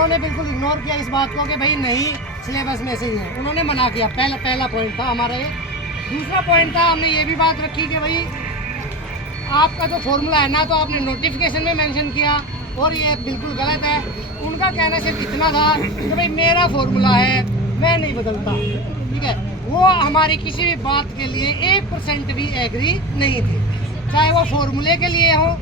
उन्होंने बिल्कुल इग्नोर किया इस बात को कि भाई नहीं सिलेबस में से ही है, उन्होंने मना किया। पहला पॉइंट था हमारा ये। दूसरा पॉइंट था, हमने ये भी बात रखी कि भाई आपका जो फॉर्मूला है ना, तो आपने नोटिफिकेशन में मेंशन किया और ये बिल्कुल गलत है। उनका कहना सिर्फ इतना था कि भाई मेरा फॉर्मूला है, मैं नहीं बदलता, ठीक है। वो हमारी किसी भी बात के लिए 1% भी एग्री नहीं थी, चाहे वो फॉर्मूले के लिए हो,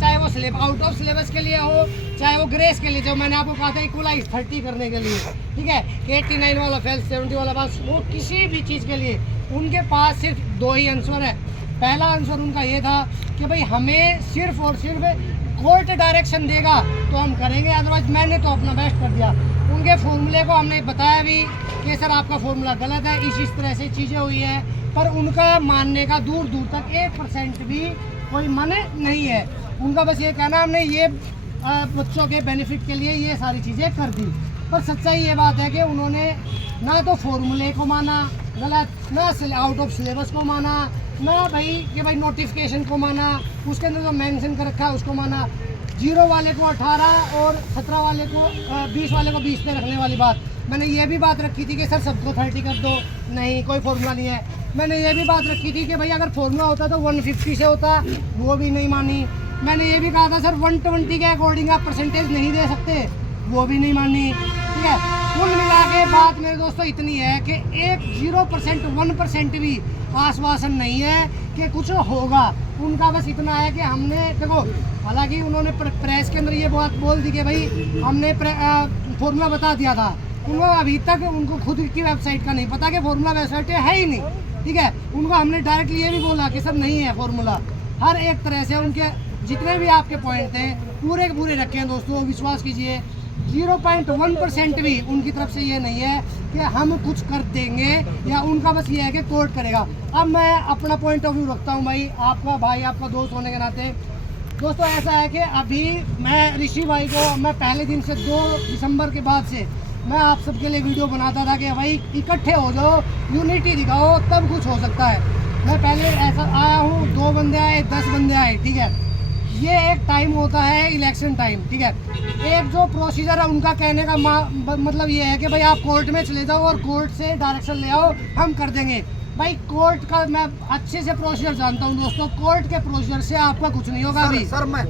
चाहे वो आउट ऑफ सिलेबस के लिए हो, चाहे वो ग्रेस के लिए, जो मैंने आपको कहा था इक्वलाइज 30 करने के लिए, ठीक है, 89 वाला फेल 70 वाला पास, वो किसी भी चीज़ के लिए उनके पास सिर्फ 2 ही आंसर है। पहला आंसर उनका ये था कि भाई हमें सिर्फ और सिर्फ कोर्ट डायरेक्शन देगा तो हम करेंगे, अदरवाइज मैंने तो अपना बेस्ट कर दिया। उनके फॉर्मूले को हमने बताया भी कि सर आपका फॉर्मूला गलत है, इस तरह से चीज़ें हुई है, पर उनका मानने का दूर दूर तक 1% भी कोई मन नहीं है। उनका बस ये कहना हमने ये बच्चों के बेनिफिट के लिए ये सारी चीज़ें कर दी। पर सच्चाई ये बात है कि उन्होंने ना तो फॉर्मूले को माना गलत, ना आउट ऑफ सिलेबस को माना, ना भाई कि भाई नोटिफिकेशन को माना, उसके अंदर जो मेंशन कर रखा है उसको माना। 0 वाले को 18 और 17 वाले को 20 वाले को 20 पे रखने वाली बात। मैंने ये भी बात रखी थी कि सर सबको 30 कर दो, नहीं कोई फॉर्मूला नहीं है। मैंने ये भी बात रखी थी कि भाई अगर फॉर्मूला होता तो 150 से होता, वो भी नहीं मानी। मैंने ये भी कहा था सर 120 के अकॉर्डिंग आप परसेंटेज नहीं दे सकते, वो भी नहीं मानी, ठीक है। कुल मिला के बात मेरे दोस्तों इतनी है कि 0% 1% भी आश्वासन नहीं है कि कुछ होगा। उनका बस इतना है कि हमने देखो, हालांकि उन्होंने प्रेस के अंदर ये बात बोल दी कि भाई हमने फॉर्मूला बता दिया था, उनको अभी तक उनको खुद की वेबसाइट का नहीं पता कि फॉर्मूला वेबसाइट है ही नहीं, ठीक है। उनको हमने डायरेक्टली ये भी बोला कि सर नहीं है फॉर्मूला। हर एक तरह से उनके जितने भी आपके पॉइंट थे पूरे के पूरे रखे हैं दोस्तों, विश्वास कीजिए। 0.1% भी उनकी तरफ से ये नहीं है कि हम कुछ कर देंगे या उनका बस ये है कि कोर्ट करेगा। अब मैं अपना पॉइंट ऑफ व्यू रखता हूँ भाई, आपका भाई आपका दोस्त होने के नाते। दोस्तों ऐसा है कि अभी मैं ऋषि भाई को मैं पहले दिन से 2 दिसंबर के बाद से मैं आप सबके लिए वीडियो बनाता था कि भाई इकट्ठे हो जाओ, यूनिटी दिखाओ, तब कुछ हो सकता है। मैं पहले ऐसा आया हूँ, 2 बंदे आए 10 बंदे आए, ठीक है। ये एक टाइम होता है इलेक्शन टाइम, ठीक है। एक जो प्रोसीजर है उनका कहने का मतलब ये है कि भाई आप कोर्ट में चले जाओ और कोर्ट से डायरेक्शन ले आओ, हम कर देंगे। भाई कोर्ट का मैं अच्छे से प्रोसीजर जानता हूँ दोस्तों, कोर्ट के प्रोसीजर से आपका कुछ नहीं होगा अभी,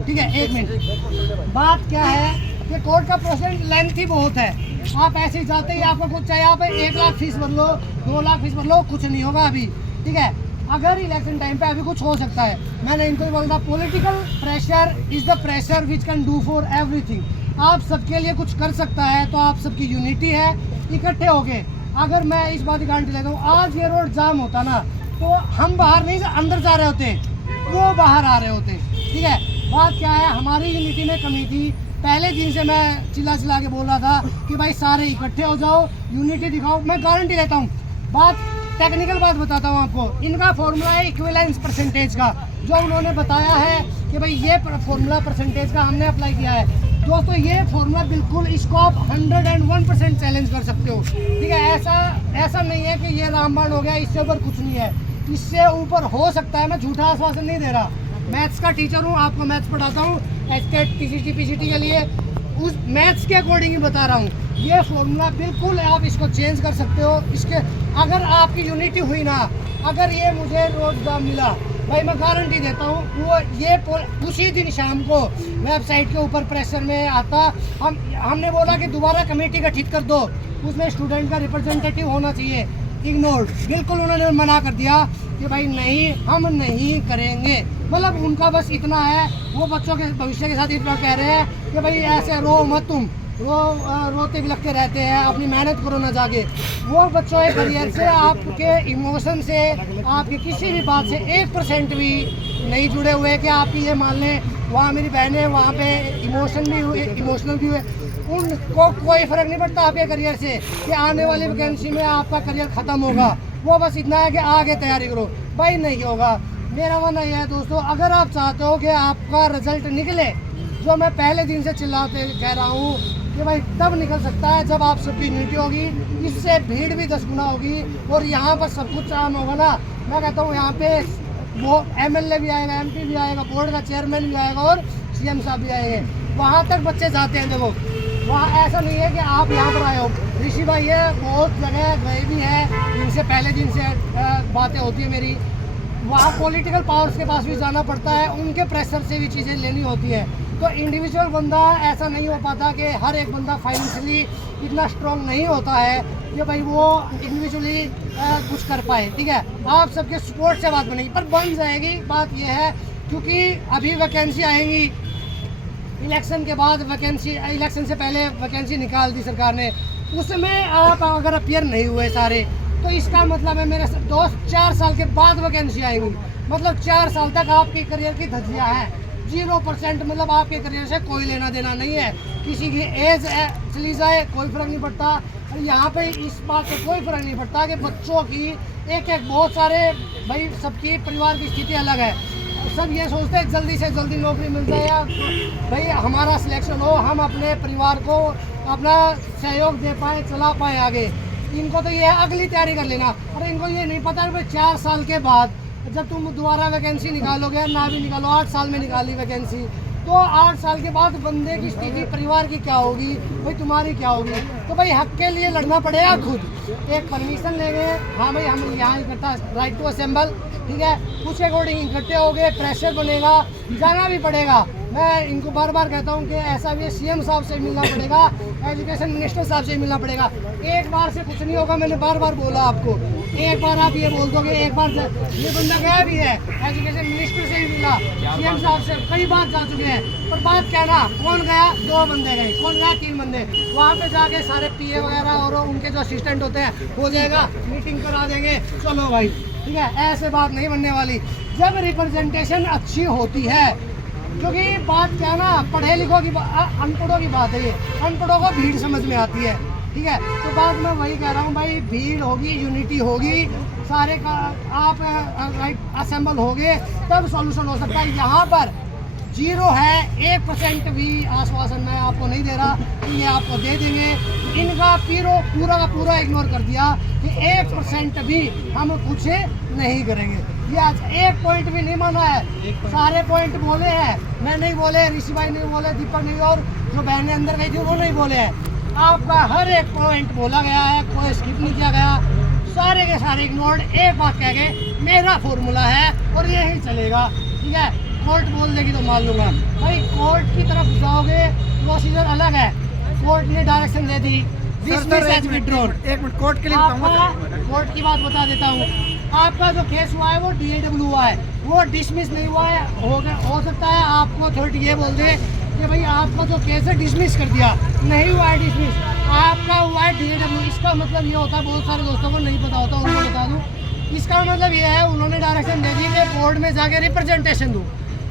ठीक है। 1 मिनट, बात क्या है कि कोर्ट का प्रोसीजर लेंथी बहुत है। आप ऐसे ही जाते ही आपको कुछ चाहिए, आप 1 लाख फीस भर लो, 2 लाख फीस भर लो, कुछ नहीं होगा अभी, ठीक है। अगर इलेक्शन टाइम पे अभी कुछ हो सकता है, मैंने इनको बोला political pressure is the pressure which can do for everything. आप सबके लिए कुछ कर सकता है, तो आप सबकी यूनिटी है, इकट्ठे होके। अगर मैं इस बात की गारंटी लेता हूँ, आज ये रोड जाम होता ना, तो हम बाहर नहीं अंदर जा रहे होते, वो बाहर आ रहे होते, ठीक है। बात क्या है, हमारी यूनिटी में कमी थी। पहले दिन से मैं चिल्ला के बोल रहा था कि भाई सारे इकट्ठे हो जाओ, यूनिटी दिखाओ। मैं गारंटी लेता हूँ, बात टेक्निकल बात बताता हूँ आपको। इनका फॉर्मूला है इक्विवेलेंस परसेंटेज का, जो उन्होंने बताया है कि भाई ये फॉर्मूला परसेंटेज का हमने अप्लाई किया है। दोस्तों ये फॉर्मूला बिल्कुल, इसको आप 101% चैलेंज कर सकते हो, ठीक है। ऐसा नहीं है कि ये रामबाण हो गया, इससे ऊपर कुछ नहीं है, इससे ऊपर हो सकता है। मैं झूठा आश्वासन नहीं दे रहा, मैथ्स का टीचर हूँ, आपको मैथ्स पढ़ाता हूँ, एचटेट टीसीटी पीसीटी के लिए उस मैथ्स के अकॉर्डिंग ही बता रहा हूँ। ये फॉर्मूला बिल्कुल आप इसको चेंज कर सकते हो। इसके अगर आपकी यूनिटी हुई ना, अगर ये मुझे रोजगार मिला, भाई मैं गारंटी देता हूँ वो ये उसी दिन शाम को वेबसाइट के ऊपर प्रेशर में आता। हमने बोला कि दोबारा कमेटी गठित कर दो, उसमें स्टूडेंट का रिप्रेजेंटेटिव होना चाहिए, इग्नोर्ड, बिल्कुल उन्होंने मना कर दिया कि भाई नहीं, हम नहीं करेंगे। मतलब उनका बस इतना है, वो बच्चों के भविष्य के साथ इतना कह रहे हैं कि भाई ऐसे रो मत, तुम रोते बिलखते रहते हैं, अपनी मेहनत करो ना जाके। वो बच्चों के करियर से, आपके इमोशन से, आपके किसी भी बात से 1% भी नहीं जुड़े हुए कि आप ये मान लें वहाँ मेरी बहनें वहाँ पे इमोशनल भी हुए, उनको कोई फ़र्क नहीं पड़ता आपके करियर से कि आने वाली वैकेंसी में आपका करियर ख़त्म होगा। वो बस इतना है कि आगे तैयारी करो, भाई नहीं होगा। मेरा मानना यह है दोस्तों, अगर आप चाहते हो कि आपका रिजल्ट निकले, जो मैं पहले दिन से चिल्लाते कह रहा हूँ कि भाई तब निकल सकता है जब आप सबकी यूनिटी होगी, इससे भीड़ भी 10 गुना होगी और यहाँ पर सब कुछ आम होगा ना। मैं कहता हूँ यहाँ पे वो MLA भी आएगा, MP भी आएगा, बोर्ड का चेयरमैन भी आएगा और CM साहब भी आएंगे। वहाँ तक बच्चे जाते हैं। देखो वहाँ ऐसा नहीं है कि आप यहाँ पर आए हो। ऋषि भाई है बहुत जगह गए भी हैं, इनसे पहले दिन से बातें होती है मेरी। वहाँ पॉलिटिकल पावर्स के पास भी जाना पड़ता है, उनके प्रेशर से भी चीज़ें लेनी होती है। तो इंडिविजुअल बंदा ऐसा नहीं हो पाता कि हर एक बंदा फाइनेंशियली इतना स्ट्रॉन्ग नहीं होता है कि भाई वो इंडिविजुअली कुछ कर पाए। ठीक है, आप सबके सपोर्ट से बात बनेगी, पर बन जाएगी। बात यह है क्योंकि अभी वैकेंसी आएंगी, इलेक्शन के बाद वैकेंसी, इलेक्शन से पहले वैकेंसी निकाल दी सरकार ने, उसमें आप अगर अपियर नहीं हुए सारे, तो इसका मतलब है मेरे दोस्त 4 साल के बाद वैकेंसी आएगी। मतलब 4 साल तक आपके करियर की धज्जियाँ हैं, 0%। मतलब आपके करियर से कोई लेना देना नहीं है। किसी की एज चली जाए कोई फर्क नहीं पड़ता। यहाँ पे इस बात से कोई फर्क नहीं पड़ता कि बच्चों की एक बहुत सारे, भाई सबकी परिवार की स्थिति अलग है। सब ये सोचते हैं जल्दी से जल्दी नौकरी मिल जाए या भाई हमारा सिलेक्शन हो, हम अपने परिवार को अपना सहयोग दे पाए, चला पाए आगे। इनको तो ये है अगली तैयारी कर लेना, और इनको ये नहीं पता कि 4 साल के बाद जब तुम दोबारा वैकेंसी निकालोगे, ना भी निकालो, 8 साल में निकाली वैकेंसी, तो 8 साल के बाद बंदे की स्थिति परिवार की क्या होगी, भाई तुम्हारी क्या होगी। तो भाई हक के लिए लड़ना पड़ेगा खुद। एक परमिशन लेंगे, हाँ भाई हम यहाँ इकट्ठा, राइट टू असेंबल, ठीक है, उस अकॉर्डिंग इकट्ठे हो गए, प्रेशर बनेगा, जाना भी पड़ेगा। मैं इनको बार बार कहता हूँ कि ऐसा भी सीएम साहब से मिलना पड़ेगा, एजुकेशन मिनिस्टर साहब से मिलना पड़ेगा। एक बार से कुछ नहीं होगा, मैंने बार बार बोला आपको। एक बार आप ये बोल दोगे, एक बार ये बंदा गया भी है, एजुकेशन मिनिस्टर से ही मिला, सीएम साहब से कई बार जा चुके हैं, पर बात क्या ना, कौन गया, 2 बंदे गए, कौन गया, 3 बंदे। वहाँ पे जाके सारे पीए वगैरह और उनके जो असिस्टेंट होते हैं, हो जाएगा, मीटिंग करा देंगे, चलो भाई, ठीक है। ऐसे बात नहीं बनने वाली। जब रिप्रेजेंटेशन अच्छी होती है, क्योंकि बात क्या ना, पढ़े लिखों की अनपढ़ों की बात है, ये अनपढ़ों को भीड़ समझ में आती है। ठीक है, तो बात मैं वही कह रहा हूँ भाई, भीड़ होगी, यूनिटी होगी, सारे का आप राइट असेंबल होगे, तब सॉल्यूशन हो सकता है। यहाँ पर 0 है, 1% भी आश्वासन मैं आपको नहीं दे रहा कि ये आपको दे देंगे। इनका पूरा का पूरा इग्नोर कर दिया कि 1% भी हम कुछ नहीं करेंगे। ये आज 1 पॉइंट भी नहीं माना है, सारे पॉइंट बोले हैं। मैं नहीं बोले, ऋषि भाई नहीं बोले, दीपक नहीं, और जो बहनें अंदर गई थी वो नहीं बोले हैं। आपका हर एक पॉइंट बोला गया है, कोई स्किप नहीं किया गया, सारे के सारे इग्नोर्ड। एक बात कह गए, मेरा फॉर्मूला है और यही चलेगा। ठीक है, कोर्ट बोल देगी तो मान लूंगा। भाई कोर्ट की तरफ जाओगे, प्रोसीजर अलग है। कोर्ट ने डायरेक्शन दे दी, एक मिनट कोर्ट के लिए कोर्ट की बात बता देता हूँ। आपका जो केस हुआ है वो DAW हुआ है, वो डिसमिस नहीं हुआ है। हो सकता है आपको अथॉरिटी ये बोल दे कि भाई आपका जो केस है डिसमिस कर दिया, नहीं हुआ है डिसमिस, आपका हुआ है DAW। इसका मतलब ये होता है, बहुत सारे दोस्तों को नहीं पता होता, उनको बता दूँ। इसका मतलब ये है, उन्होंने डायरेक्शन दे दी कि बोर्ड में जाके रिप्रेजेंटेशन दो,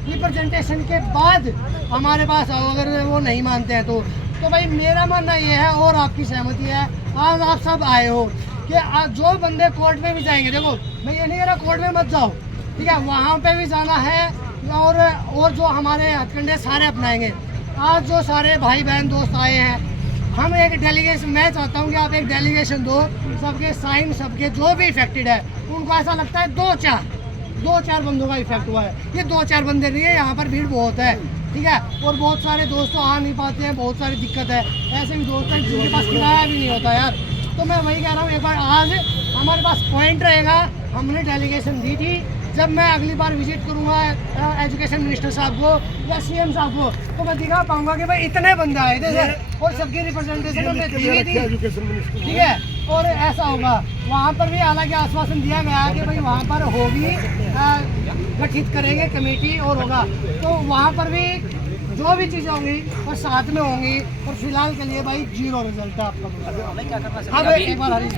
रिप्रेजेंटेशन के बाद हमारे पास आओ, अगर वो नहीं मानते हैं तो भाई मेरा मानना ये है, और आपकी सहमति है, आज आप सब आए हो कि जो बंदे कोर्ट में भी जाएंगे, देखो मैं ये नहीं कह रहा कोर्ट में मत जाओ, ठीक है, वहाँ पे भी जाना है, और जो हमारे हथकंडे सारे अपनाएंगे। आज जो सारे भाई बहन दोस्त आए हैं, हम एक डेलीगेशन, मैं चाहता हूँ कि आप एक डेलीगेशन दो, सबके साइन, सबके जो भी इफेक्टेड है, उनको ऐसा लगता है 2-4 बंदों का इफेक्ट हुआ है। ये 2-4 बंदे नहीं है, यहाँ पर भीड़ बहुत है, ठीक है, और बहुत सारे दोस्त आ नहीं पाते हैं, बहुत सारी दिक्कत है। ऐसे भी दोस्त हैं जिनके पास किराया भी नहीं होता यार। तो मैं वही कह रहा हूँ, एक बार आज हमारे पास पॉइंट रहेगा। हमने डेलीगेशन दी थी, जब मैं अगली बार विजिट करूँगा एजुकेशन मिनिस्टर साहब को या CM साहब को, तो मैं दिखा पाऊंगा कि भाई इतने बंदे आए थे और सबकी रिप्रेजेंटेशन हमने दी हुई थी, ठीक है। और ऐसा होगा, वहाँ पर भी हालांकि आश्वासन दिया गया है कि भाई वहाँ पर होगी, गठित करेंगे कमेटी और होगा, तो वहाँ पर भी जो भी चीज़ें होंगी और साथ में होंगी। और फिलहाल के लिए भाई 0 रिजल्ट है आपका। हाँ भाई, एक बार हरी